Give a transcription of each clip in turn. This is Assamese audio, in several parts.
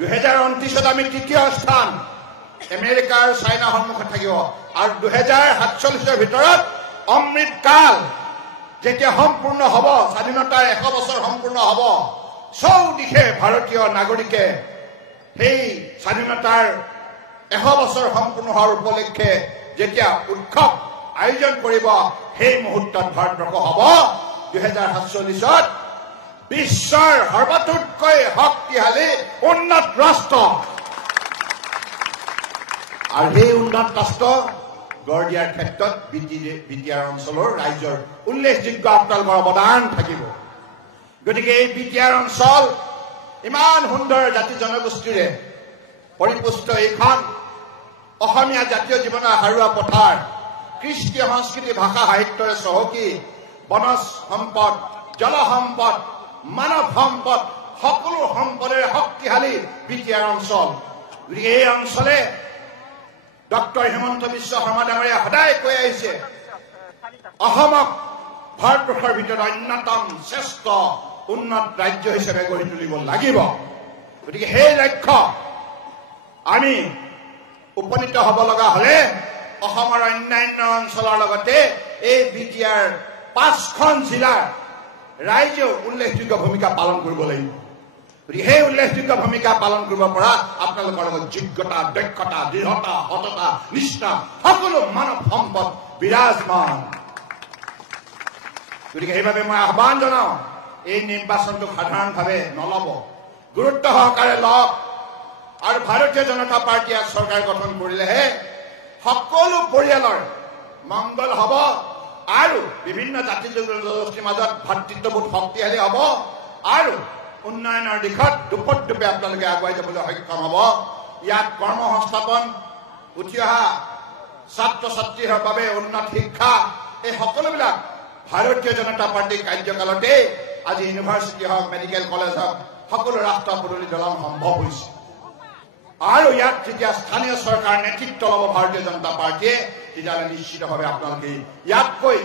2029 আমি তৃতীয় স্থান আমেৰিকা আৰু চাইনাৰ সন্মুখত থাকিব আৰু 2047 ভিতৰত অমৃতকাল যেতিয়া সম্পূৰ্ণ হ'ব স্বাধীনতাৰ 100 বছৰ সম্পূৰ্ণ হ'ব চৌদিশে ভাৰতীয় নাগৰিকে সেই স্বাধীনতাৰ 100 বছৰ সম্পূৰ্ণ হোৱাৰ উপলক্ষে যেতিয়া উৎসৱ আয়োজন কৰিব সেই মুহূৰ্তত ভাৰতবৰ্ষ হ'ব 2047 বিশ্বৰ সৰ্বতোতকৈ শক্তিশালী উন্নত ৰাষ্ট্ৰ আৰু সেই উন্নত ৰাষ্ট্ৰ গঢ় দিয়াৰ ক্ষেত্ৰত বিটিআৰ অঞ্চলৰ ৰাইজৰ উল্লেখযোগ্য আপোনালোকৰ অৱদান থাকিব গতিকে এই বিটিআৰ অঞ্চল ইমান সুন্দৰ জাতি জনগোষ্ঠীৰে পৰিপুষ্ট এইখন অসমীয়া জাতীয় জীৱনৰ হাৰুৱা পথাৰ কৃষ্টি সংস্কৃতি ভাষা সাহিত্যৰে চহকী বনজ সম্পদ জল সম্পদ মানৱ সম্পদ সকলো সম্পদৰে শক্তিশালী বিটিআৰ অঞ্চল গতিকে এই অঞ্চলে ডক্টৰ হিমন্ত বিশ্ব শৰ্মা ডাঙৰীয়া সদায় কৈ আহিছে অসমক ভাৰতবৰ্ষৰ ভিতৰত অন্যতম শ্ৰেষ্ঠ উন্নত ৰাজ্য হিচাপে গঢ়ি তুলিব লাগিব গতিকে সেই লক্ষ্য আমি উপনীত হ'ব লগা হলে অসমৰ অন্যান্য অঞ্চলৰ লগতে এই বিটিআৰ 5খন জিলাৰ ৰাইজে উল্লেখযোগ্য ভূমিকা পালন কৰিব লাগিব গতিকে সেই উল্লেখযোগ্য ভূমিকা পালন কৰিব পৰা আপোনালোকৰ লগত যোগ্যতা দক্ষতা দৃঢ়তা সততা নিষ্ঠা সকলো মানৱ সম্পদ বিৰাজমান গতিকে সেইবাবে মই আহ্বান জনাওঁ এই নিৰ্বাচনটো সাধাৰণভাৱে নল'ব গুৰুত্ব সহকাৰে লওক আৰু ভাৰতীয় জনতা পাৰ্টীয়ে চৰকাৰ গঠন কৰিলেহে সকলো পৰিয়ালৰ মংগল হ'ব আৰু বিভিন্ন জাতি জনগোষ্ঠীৰ মাজত ভাতৃত্ববোধ শক্তিশালী হ'ব আৰু উন্নয়নৰ দিশত দুপদুপে আপোনালোকে আগুৱাই যাবলৈ সক্ষম হ'ব ইয়াত কৰ্মসংস্থাপন উঠি অহা ছাত্ৰ ছাত্ৰীৰ বাবে উন্নত শিক্ষা এই সকলোবিলাক ভাৰতীয় জনতা পাৰ্টীৰ কাৰ্যকালতে আজি ইউনিভাৰ্চিটি হওক মেডিকেল কলেজ হওক সকলো ৰাস্তা পদূলি দলং সম্ভৱ হৈছে আৰু ইয়াত যেতিয়া স্থানীয় চৰকাৰ নেতৃত্ব ল'ব ভাৰতীয় জনতা পাৰ্টীয়ে তেতিয়াহ'লে নিশ্চিতভাৱে আপোনালোকে ইয়াতকৈ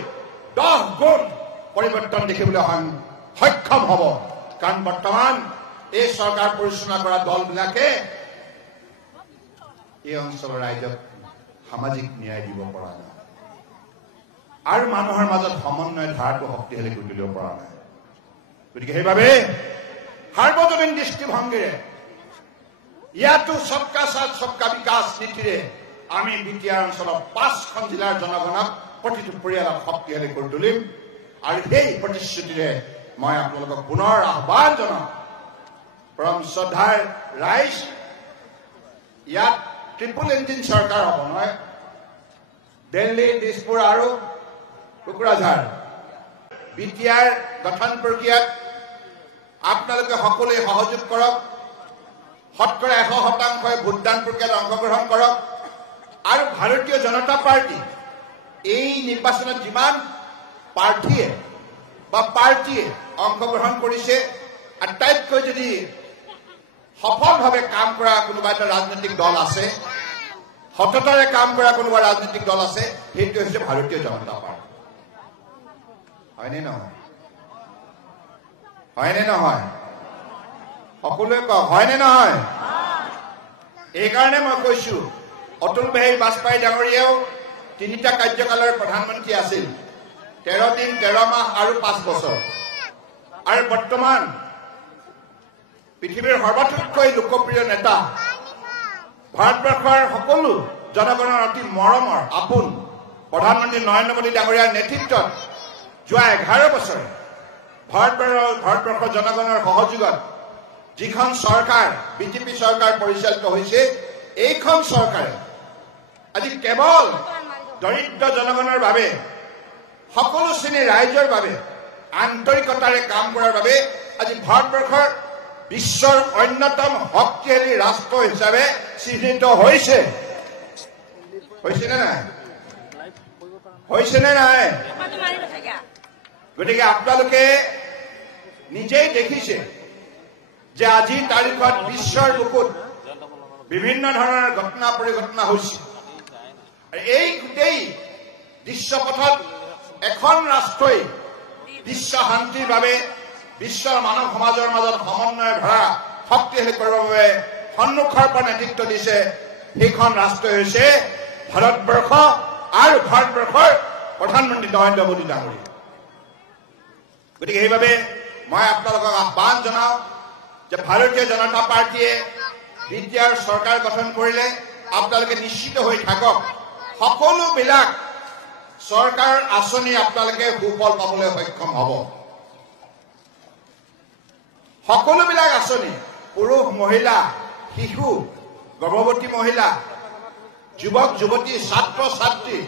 10 গুণ পৰিৱৰ্তন দেখিবলৈ সক্ষম হ'ব কাৰণ বৰ্তমান এই চৰকাৰ পৰিচালনা কৰা দলবিলাকে এই অঞ্চলৰ ৰাইজক সামাজিক ন্যায় দিব পৰা নাই আৰু মানুহৰ মাজত সমন্বয় ধাৰাটো শক্তিশালী কৰি তুলিব পৰা নাই গতিকে সেইবাবে সাৰ্বজনীন দৃষ্টিভংগীৰে ইয়াতো সবকা সাথ সবকা বিকাশ নীতিৰে আমি বিটিআৰ অঞ্চলৰ 5খন জিলাৰ জনগণক প্ৰতিটো পৰিয়ালক শক্তিশালী কৰি তুলিম আৰু সেই প্ৰতিশ্ৰুতিৰে মই আপোনালোকক পুনৰ আহ্বান জনাওঁ পৰম শ্ৰদ্ধাৰ ৰাইজ ইয়াত ট্ৰিপল ইঞ্জিন চৰকাৰ হ'ব নহয় দিল্লী দিছপুৰ আৰু কোকৰাঝাৰ বিটিআৰ গঠন প্ৰক্ৰিয়াত আপোনালোকে সকলোৱে সহযোগ কৰক শতকৰা 100% ভোটদান প্ৰক্ৰিয়াত অংশগ্ৰহণ কৰক আৰু ভাৰতীয় জনতা পাৰ্টি এই নিৰ্বাচনত যিমান প্ৰাৰ্থীয়ে বা পাৰ্টিয়ে অংশগ্ৰহণ কৰিছে আটাইতকৈ যদি সফলভাৱে কাম কৰা কোনোবা এটা ৰাজনৈতিক দল আছে সততাৰে কাম কৰা কোনোবা ৰাজনৈতিক দল আছে সেইটো হৈছে ভাৰতীয় জনতা পাৰ্টি হয়নে নহয় হয়নে নহয় সকলোৱে কওক হয়নে নহয় এইকাৰণে মই কৈছো অটল বিহাৰী বাজপেয়ী ডাঙৰীয়াও 3টা কাৰ্যকালৰ প্ৰধানমন্ত্ৰী আছিল 13 দিন 13 মাহ আৰু 5 বছৰ আৰু বৰ্তমান পৃথিৱীৰ সৰ্বাধিককৈ লোকপ্ৰিয় নেতা ভাৰতবৰ্ষৰ সকলো জনগণৰ অতি মৰমৰ আপোন প্ৰধানমন্ত্ৰী নৰেন্দ্ৰ মোদী ডাঙৰীয়াৰ নেতৃত্বত যোৱা 11 বছৰ ভাৰতবৰ্ষৰ জনগণৰ সহযোগত যিখন চৰকাৰ বিজেপি চৰকাৰ পৰিচালিত হৈছে এইখন চৰকাৰে আজি কেৱল দৰিদ্ৰ জনগণৰ বাবে সকলো শ্ৰেণীৰ ৰাইজৰ বাবে আন্তৰিকতাৰে কাম কৰাৰ বাবে আজি ভাৰতবৰ্ষৰ বিশ্বৰ অন্যতম শক্তিশালী ৰাষ্ট্ৰ হিচাপে চিহ্নিত হৈছে নে নাই হৈছে নে নাই গতিকে আপোনালোকে নিজেই দেখিছে যে আজিৰ তাৰিখত বিশ্বৰ বুকুত বিভিন্ন ধৰণৰ ঘটনা পৰিঘটনা হৈছে এই গোটেই দৃশ্যপথত এখন ৰাষ্ট্ৰই বিশ্ব শান্তিৰ বাবে বিশ্বৰ মানৱ সমাজৰ মাজত সমন্বয় ভৰা শক্তিশালী কৰিবৰ বাবে সন্মুখৰ পৰা নেতৃত্ব দিছে সেইখন ৰাষ্ট্ৰ হৈছে ভাৰতবৰ্ষ আৰু ভাৰতবৰ্ষৰ প্ৰধানমন্ত্ৰী নৰেন্দ্ৰ মোদী ডাঙৰীয়া গতিকে সেইভাবে মই আপোনালোকক আহ্বান জনাও যে ভাৰতীয় জনতা পাৰ্টিয়ে বিদ্যাৰ চৰকাৰ গঠন কৰিলে আপোনালোকে নিশ্চিত হৈ থাকক সকলোবিলাক চৰকাৰ আঁচনি আপোনালোকে সুফল পাবলৈ সক্ষম হ'ব সকলোবিলাক আঁচনি পুৰুষ মহিলা শিশু গৰ্ভৱতী মহিলা যুৱক যুৱতী ছাত্ৰ ছাত্ৰী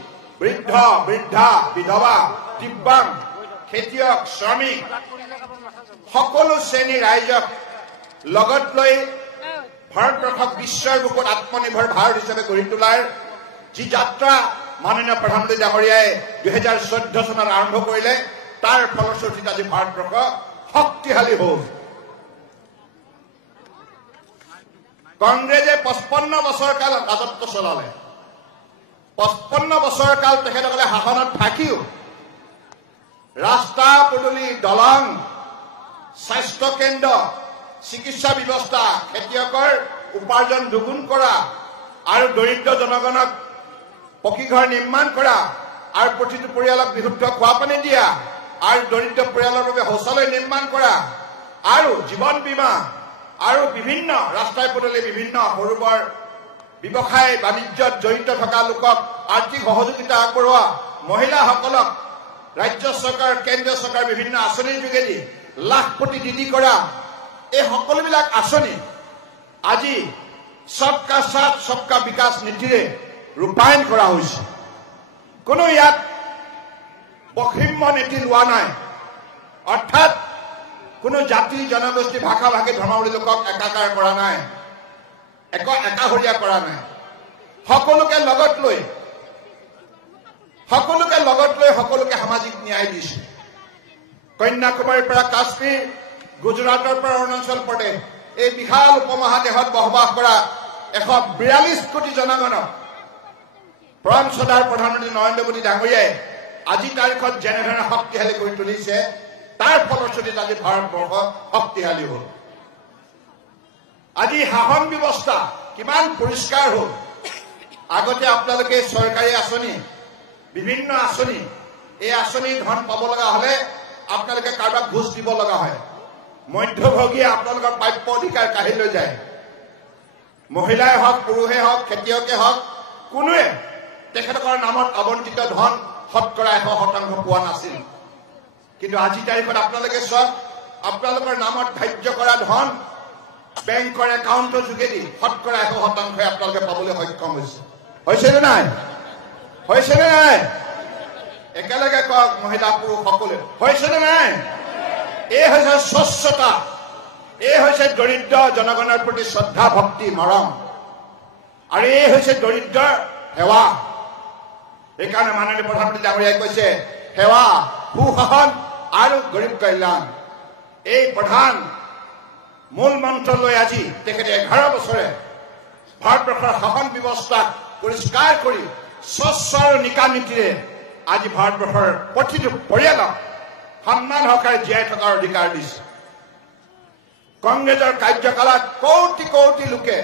বৃদ্ধ বৃদ্ধা বিধৱা দিব্যাংগ খেতিয়ক শ্ৰমিক সকলো শ্ৰেণীৰ ৰাইজক লগত লৈ ভাৰতবৰ্ষক বিশ্বৰ বুকুত আত্মনিৰ্ভৰ ভাৰত হিচাপে গঢ়ি তোলাৰ যি যাত্ৰা মাননীয় প্ৰধানমন্ত্ৰী ডাঙৰীয়াই 2014 চনত আৰম্ভ কৰিলে তাৰ ফলশ্ৰুতিত আজি ভাৰতবৰ্ষ শক্তিশালী হ'ল কংগ্ৰেছে 55 বছৰ কাল ৰাজত্ব চলালে 55 বছৰ কাল তেখেতসকলে শাসনত থাকিও ৰাস্তা পদূলি দলং স্বাস্থ্য কেন্দ্ৰ চিকিৎসা ব্যৱস্থা খেতিয়কৰ উপাৰ্জন দুগুণ কৰা আৰু দৰিদ্ৰ জনগণক পকী ঘৰ নিৰ্মাণ কৰা আৰু প্ৰতিটো পৰিয়ালক বিশুদ্ধ খোৱা পানী দিয়া আৰু দৰিদ্ৰ পৰিয়ালৰ বাবে শৌচালয় নিৰ্মাণ কৰা আৰু জীৱন বীমা আৰু বিভিন্ন ৰাস্তাই পদূলি বিভিন্ন সৰুবৰ ব্যৱসায় বাণিজ্যত জড়িত থকা লোকক আৰ্থিক সহযোগিতা আগবঢ়োৱা মহিলাসকলক ৰাজ্য চৰকাৰ কেন্দ্ৰীয় চৰকাৰ বিভিন্ন আঁচনিৰ যোগেদি লাখপতি দিদি কৰা এই সকলোবিলাক আঁচনি আজি সবকা সাথ সবকা বিকাশ নীতিৰে ৰূপায়ণ কৰা হৈছে কোনো ইয়াত বৈষম্য নীতি লোৱা নাই অৰ্থাৎ কোনো জাতি জনগোষ্ঠী ভাষা ভাষী ধৰ্মাৱলী লোকক একাকাৰ কৰা নাই একাহৰীয়া কৰা নাই সকলোকে লগত লৈ সকলোকে সামাজিক ন্যায় দিছে কন্যাকুমাৰীৰ পৰা কাশ্মীৰ গুজৰাটৰ পৰা অৰুণাচল প্ৰদেশ এই বিশাল উপমহাদেশত বসবাস কৰা 142 কোটি জনগণক পৰম শ্ৰদ্ধাৰ প্ৰধানমন্ত্ৰী নৰেন্দ্ৰ মোদী ডাঙৰীয়াই আজি তাৰিখত যেনেধৰণে শক্তিশালী কৰি তুলিছে তাৰ ফলশ্ৰুতিত আজি ভাৰতবৰ্ষ শক্তিশালী হ'ল আজি শাসন ব্যৱস্থা কিমান পৰিষ্কাৰ হ'ল আগতে আপোনালোকে চৰকাৰী আঁচনি বিভিন্ন আঁচনি এই আঁচনি ধন পাব লগা হলে আপোনালোকে কাৰোবাক ঘুষ দিব লগা হয় মধ্যভোগীয়ে আপোনালোকৰ প্ৰাপ্য অধিকাৰ কাঢ়ি লৈ যায় মহিলাই হওক পুৰুষে হওক খেতিয়কে হওক কোনোৱে তেখেতৰ নামত আবণ্টিত ধন শতকৰা 100% পোৱা নাছিল কিন্তু আজি তাৰিখত আপোনালোকে চাওক আপোনালোকৰ নামত ধাৰ্য কৰা ধন বেংকৰ একাউণ্টৰ যোগেদি শতকৰা 100% আপোনালোকে পাবলৈ সক্ষম হৈছে নে নাই একেলগে কওক মহিলা পুৰুষ সকলোৱে হৈছে নে নাই এই হৈছে স্বচ্ছতা এই হৈছে দৰিদ্ৰ জনগণৰ প্ৰতি শ্ৰদ্ধা ভক্তি মৰম আৰু এই হৈছে দৰিদ্ৰ সেৱা এইকাৰণে মাননীয় প্ৰধানমন্ত্ৰী ডাঙৰীয়াই কৈছে সেৱা সুশাসন আৰু গৰীব কল্যাণ এই প্ৰধান মূল মন্ত্ৰ লৈ আজি তেখেতে 11 বছৰে ভাৰতবৰ্ষৰ শাসন ব্যৱস্থাক পৰিষ্কাৰ কৰি স্বচ্ছ আৰু নিকা নীতিৰে আজি ভাৰতবৰ্ষৰ প্ৰতিটো পৰিয়ালক সন্মান সহকাৰে জীয়াই থকাৰ অধিকাৰ দিছে কংগ্ৰেছৰ কাৰ্যকালত কোটি কোটি লোকে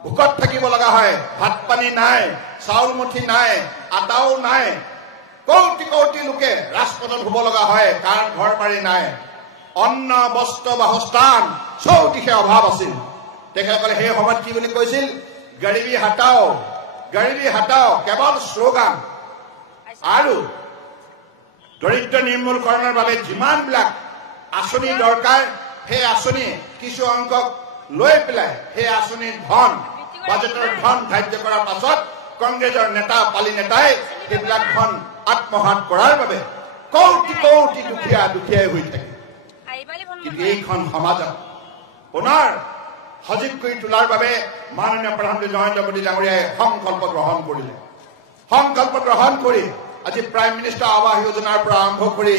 ভোকত থাকিব লগা হয় ভাত পানী নাই চাউল মুঠি নাই আটাও নাই কোটি কোটি লোকে ৰাজপথত হ'ব লগা হয় কাৰণ ঘৰ বাৰী নাই অন্ন বস্ত্ৰ বাসস্থান চৌদিশে অভাৱ আছিল তেখেতসকলে সেই সময়ত কি বুলি কৈছিল গৰীবী হটাও কেৱল শ্লোগান আৰু দৰিদ্ৰ নিৰ্মূলকৰণৰ বাবে যিমানবিলাক আঁচনি দৰকাৰ সেই আঁচনি কিছু অংকক লৈ পেলাই সেই আঁচনিৰ ধন বাজেটৰ ধন ধাৰ্য কৰাৰ পাছত কংগ্ৰেছৰ নেতা পালি নেতাই সেইবিলাক ধন আত্মসাৎ কৰাৰ বাবে কোটি কোটি দুখীয়াই হৈ থাকে কিন্তু এইখন সমাজত পুনৰ সজীৱ কৰি তোলাৰ বাবে মাননীয় প্ৰধানমন্ত্ৰী নৰেন্দ্ৰ মোদী ডাঙৰীয়াই সংকল্প গ্ৰহণ কৰি আজি প্ৰাইম মিনিষ্টাৰ আৱাস যোজনাৰ পৰা আৰম্ভ কৰি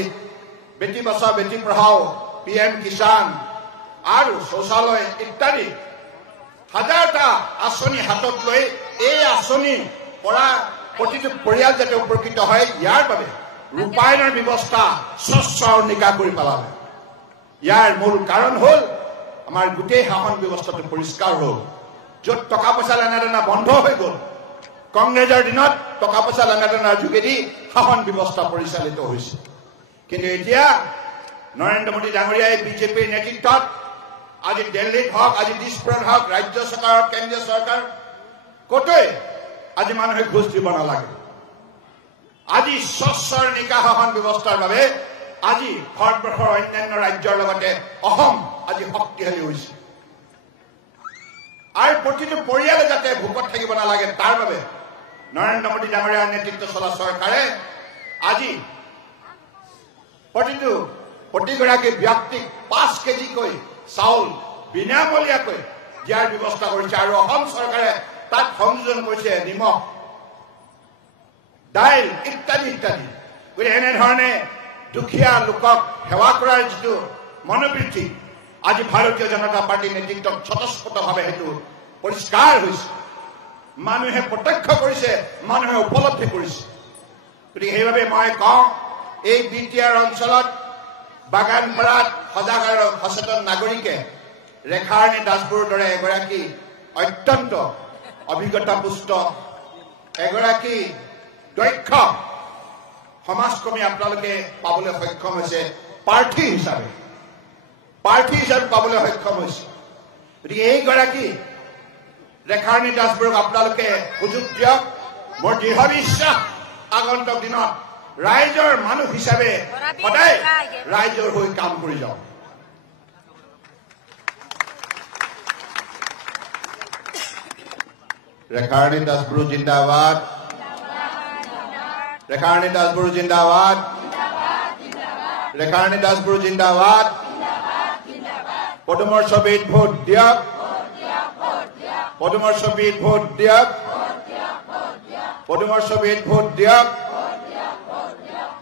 বেটি বচাও বেটি পঢ়াও PM কিষাণ আৰু শৌচালয় ইত্যাদি হাজাৰটা আঁচনি হাতত লৈ এই আঁচনি পৰা প্ৰতিটো পৰিয়াল যাতে উপকৃত হয় ইয়াৰ বাবে ৰূপায়ণৰ ব্যৱস্থা স্বচ্ছ আৰু নিকা কৰি পেলালে ইয়াৰ মূল কাৰণ হ'ল আমাৰ গোটেই শাসন ব্যৱস্থাটো পৰিষ্কাৰ হ'ল য'ত টকা পইচা লেনাদেনা বন্ধ হৈ গ'ল কংগ্ৰেছৰ দিনত টকা পইচা লেনাদেনাৰ যোগেদি শাসন ব্যৱস্থা পৰিচালিত হৈছিল কিন্তু এতিয়া নৰেন্দ্ৰ মোদী ডাঙৰীয়াই বিজেপিৰ নেতৃত্বত আজি দিল্লীত হওক আজি দিছপুৰত হওক ৰাজ্য চৰকাৰ কেন্দ্ৰীয় চৰকাৰ কতই আজি মানুহে ঘোষ দিব নালাগে আজি স্বচ্ছৰ নিকা শাসন ব্যৱস্থাৰ বাবে আজি ভাৰতবৰ্ষৰ অন্যান্য ৰাজ্যৰ লগতে অসম আজি শক্তিশালী হৈছে আৰু প্ৰতিটো পৰিয়ালে যাতে ভোকত থাকিব নালাগে তাৰ বাবে নৰেন্দ্ৰ মোদী ডাঙৰীয়াৰ নেতৃত্ব চলা চৰকাৰে আজি প্ৰতিগৰাকী ব্যক্তিক 5 কেজিকৈ চাউল বিনামূলীয়াকৈ দিয়াৰ ব্যৱস্থা কৰিছে আৰু অসম চৰকাৰে তাত সংযোজন কৰিছে নিমখ দাইল ইত্যাদি ইত্যাদি গতিকে এনেধৰণে দুখীয়া লোকক সেৱা কৰাৰ যিটো মনোবৃত্তি আজি ভাৰতীয় জনতা পাৰ্টীৰ নেতৃত্বত স্বতঃস্ফূৰ্তভাৱে সেইটো পৰিষ্কাৰ হৈছে মানুহে প্ৰত্যক্ষ কৰিছে মানুহে উপলব্ধি কৰিছে গতিকে সেইবাবে মই কওঁ এই বিটিআৰ অঞ্চলত বাগানপাৰাত সজাগ আৰু সচেতন নাগৰিকে ৰেখাৰণী দাসবৰুৰ দৰে এগৰাকী অত্যন্ত অভিজ্ঞতাপুষ্ট এগৰাকী দক্ষ সমাজকৰ্মী আপোনালোকে পাবলৈ সক্ষম হৈছে প্ৰাৰ্থী হিচাপে পাবলৈ সক্ষম হৈছে গতিকে এইগৰাকী ৰেখাৰণী দাসবৰুক আপোনালোকে সুযোগ দিয়ক মোৰ দৃঢ় বিশ্বাস আগন্তুক দিনত ৰাইজৰ মানুহ হিচাপে সদায় ৰাইজৰ হৈ কাম কৰি যাওক ৰেখাৰণী দাসবৰু জিন্দাবাদ ৰেখাৰণী দাসবৰু জিন্দাবাদ ৰেখাৰণী দাসবৰু জিন্দাবাদ পদুমৰ ছবিত ভোট দিয়ক পদুমৰ ছবিত ভোট দিয়ক পদুমৰ ছবিত ভোট দিয়ক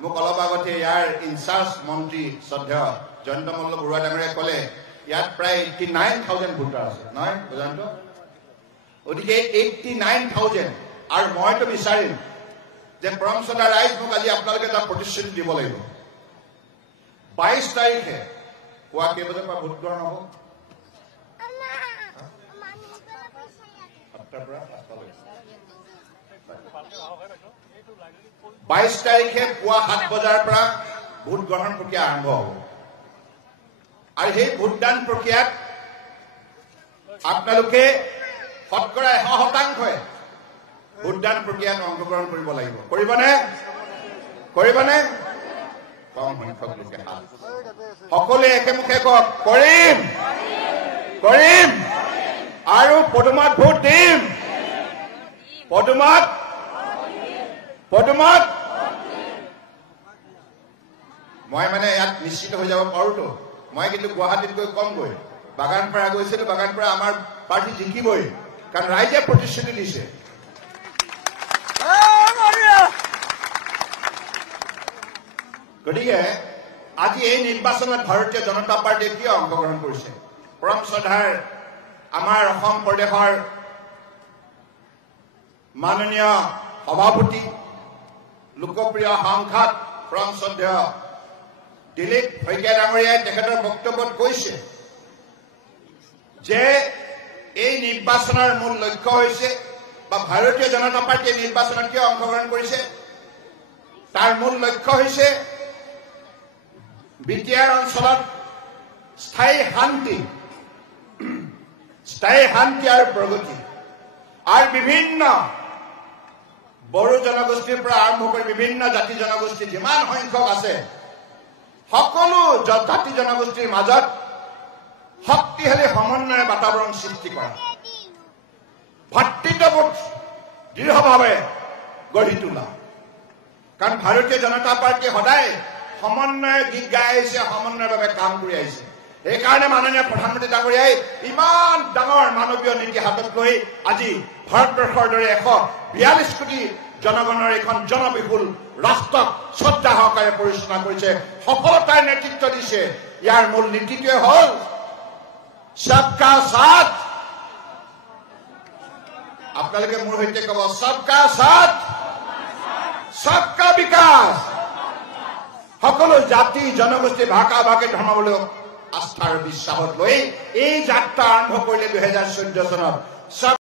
মোক অলপ আগতে ইয়াৰ ইনচাৰ্জ মন্ত্ৰী শ্ৰদ্ধেয় জয়ন্ত মল্ল বৰুৱা ডাঙৰীয়াই ক'লে ইয়াত প্ৰায় 89,000 ভোটাৰ আছে নহয় বুজান্ত গতিকে 89,000 আৰু মইতো বিচাৰিম যে পৰমচন্দা ৰাইজ মোক আজি আপোনালোকে এটা প্ৰতিশ্ৰুতি দিব লাগিব 22 তাৰিখে পুৱা কেইবজাৰ পৰা ভোট গ্ৰহণ হ'ব 22 তাৰিখে পুৱা 7 বজাৰ পৰা ভোট গ্ৰহণ প্ৰক্ৰিয়া আৰম্ভ হ'ব আৰু সেই ভোটদান প্ৰক্ৰিয়াত আপোনালোকে শতকৰা 100% ভোটদান প্ৰক্ৰিয়াত অংশগ্ৰহণ কৰিব লাগিব কৰিবনে কম সংখ্যক লোকে সকলোৱে একেমুখে কওক কৰিম আৰু পদুমত ভোট দিম পদুমত মই মানে ইয়াত নিশ্চিত হৈ যাব পাৰোঁতো মই কিন্তু গুৱাহাটীত গৈ কমগৈ বাগানপাৰা গৈছিলোঁ বাগানপাৰা আমাৰ পাৰ্টি জিকিবই কাৰণ ৰাইজে প্ৰতিশ্ৰুতি দিছে গতিকে আজি এই নিৰ্বাচনত ভাৰতীয় জনতা পাৰ্টীয়ে কিয় অংশগ্ৰহণ কৰিছে পৰম শ্ৰদ্ধাৰ আমাৰ অসম প্ৰদেশৰ মাননীয় সভাপতি লোকপ্ৰিয় সাংসদ পৰম শ্ৰদ্ধেয় দিলীপ শইকীয়া ডাঙৰীয়াই তেখেতৰ বক্তব্যত কৈছে যে এই নিৰ্বাচনৰ মূল লক্ষ্য হৈছে বা ভাৰতীয় জনতা পাৰ্টীয়ে নিৰ্বাচনত কিয় অংশগ্ৰহণ কৰিছে তাৰ মূল লক্ষ্য হৈছে বিটিআৰ অঞ্চলত স্থায়ী শান্তি আৰু প্ৰগতি আৰু বিভিন্ন বড়ো জনগোষ্ঠীৰ পৰা আৰম্ভ কৰি বিভিন্ন জাতি জনগোষ্ঠী যিমান সংখ্যক আছে সকলো জাতি জনগোষ্ঠীৰ মাজত শক্তিশালী সমন্বয় বাতাবৰণ সৃষ্টি কৰা ভাতৃত্ববোধ দৃঢ়ভাৱে গঢ়ি তোলা কাৰণ ভাৰতীয় জনতা পাৰ্টীয়ে সদায় সমন্বয় গীত গাই আহিছে সমন্বয়ৰ বাবে কাম কৰি আহিছে সেইকাৰণে মাননীয় প্ৰধানমন্ত্ৰী ডাঙৰীয়াই ইমান ডাঙৰ মানৱীয় নীতি হাতত লৈ আজি ভাৰতবৰ্ষৰ দৰে 142 কোটি জনগণৰ এখন জনবিহুল ৰাষ্ট্ৰক শ্ৰদ্ধা সহকাৰে পৰিচালনা কৰিছে সফলতাৰ নেতৃত্ব দিছে ইয়াৰ মূল নীতিটোৱে হ'ল সবকা সাথ আপোনালোকে মোৰ সৈতে ক'ব সবকা সাথ সবকা বিকাশ সকলো জাতি জনগোষ্ঠী ভাষা ভাষী ধৰ্মাৱলম্বী আস্থাৰ বিশ্বাসত লৈ এই যাত্ৰা আৰম্ভ কৰিলে 2014 চনত